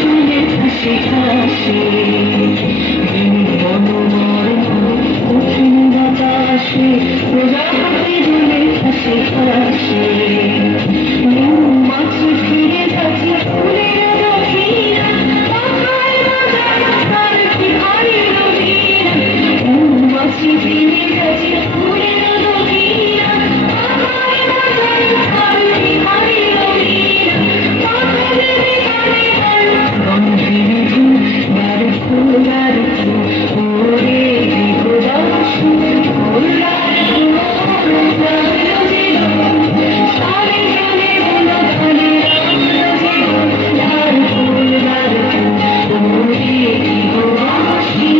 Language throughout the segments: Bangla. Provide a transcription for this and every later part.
দুলে ঠাসে ঠাসে কঠিন বাতাসে প্রজাপতি দুলে ঠাসে ঠাসে মাছ ফিরে যাচ্ছে ফুলের দক্ষিণা মাথায় বাজানো তার কি হারি রবিরা মাছ ফিরে যাচ্ছে ফুলের দক্ষিণা মাথায় বাজানো তার কি হারি রবিরা মাথায় বেকারে গন্ধের ধূপ বারুফু বারুফু ওরে বিপদাসু ওরা সারে জলে বলো ধনে বারুফুল বারুফু ওরে বিপদাসী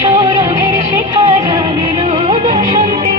সৌরভের শেখা জানলো বসন্তে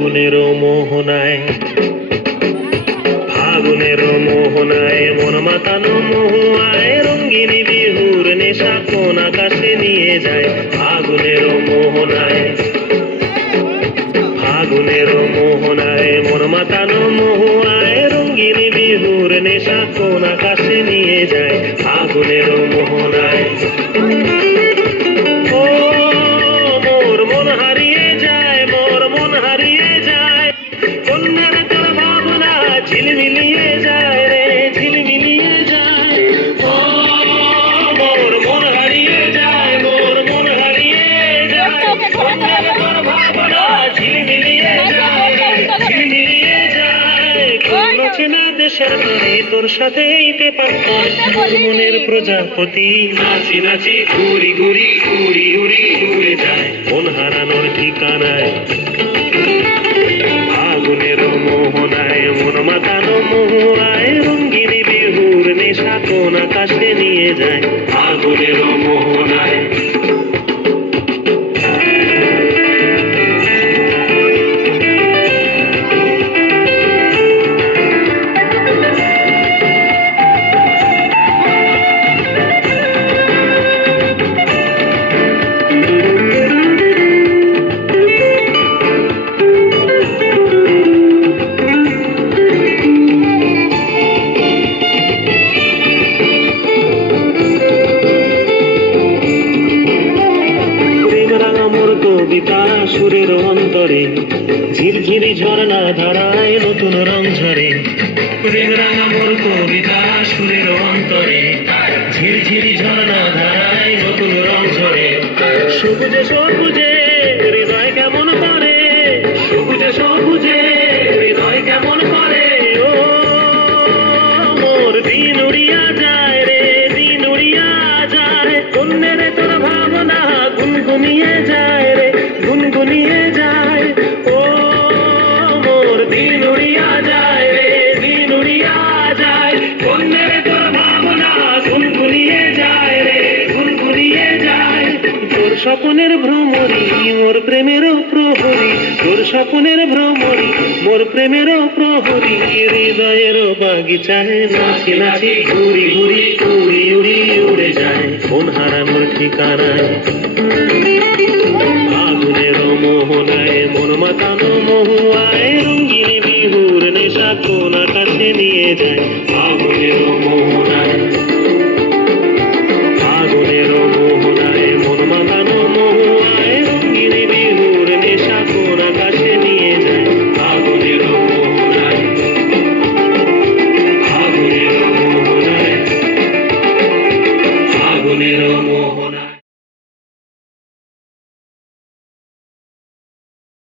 ফাগুনের মোহনায়, ফাগুনের মোহনায় মন মাতানো মহুয়ায় রঙ্গিনী বিহুর নেশা কোন আকাশে নিয়ে যায়। ফাগুনের মোহনায়, ফাগুনের মোহনায় মন মাতানো মহুয়ায় রঙ্গিনী বিহুর নেশা কোন আকাশে নিয়ে যায়। ফাগুনের মোহনায় ও মোর মন হারিয়ে যায়, মোর মন হারিয়ে যায়, কন্যার তোর ভাবনা ঝিলমিলিয়ে যায় রে, ঝিলমিলিয়ে যায়। ও মোর মন হারিয়ে যায়, মোর মন হারিয়ে যায়, কন্যার তোর ভাবনা ঝিলমিলিয়ে যায়, ঝিলমিলিয়ে যায়। কোন চেনা দেশের তরে তোর সাথে এইতে পারতাম মনের প্রজাপতি, নাচি নাচি ঘুরি ঘুরি উড়ি উড়ি উড়ে যায় মন হারানোর ঠিকানায়। ফাগুনের মোহনায় মন মাতানো মহুয়ায় রঙ্গিনী বিহুর নেশা কোন আকাশে নিয়ে যায়। ফাগুনের মোহনায় কবিতা সুরের অন্তরে ঝিরঝিরি ঝর্ণা ধারায় নতুন রং ঝরে। প্রেমরাঙা মোর কবিতা সুরের অন্তরে ঝিরঝিরি ঝর্ণা ধারায় নতুন রং ঝরে। সবুজে সবুজে হৃদয় কেমন করে, সবুজে সবুজে হৃদয় কেমন করে। ও মোর দিন উড়িয়া যায় রে, দিন উড়িয়া যায়, কন্যের তোর ভাবনা গুনগুনিয়ে যায় রে, গুনগুনিয়ে যায়। ও মোর দিন উড়িয়া যায় রে, দিন উড়িয়া যায়, কন্যের তোর ভাবনা গুনগুনিয়ে যায় রে, গুনগুনিয়ে যায়। তোর স্বপ্নের ভ্রমরি মোর প্রেমেরও প্রহরী, তোর স্বপ্নের ভ্রমরি মোর প্রেমেরও প্রহরী, হৃদয়ের বাগিচায় নাচি নাচি ঘুরি ঘুরি উড়ি উড়ি উড়ে যায় মন হারানোর ঠিকানায়। ফাগুনের মোহনায় মন মাতানো মহুয়ায় রঙ্গিনী বিহুর নেশা কোন আকাশে নিয়ে যায়। ফাগুনের মোহনায়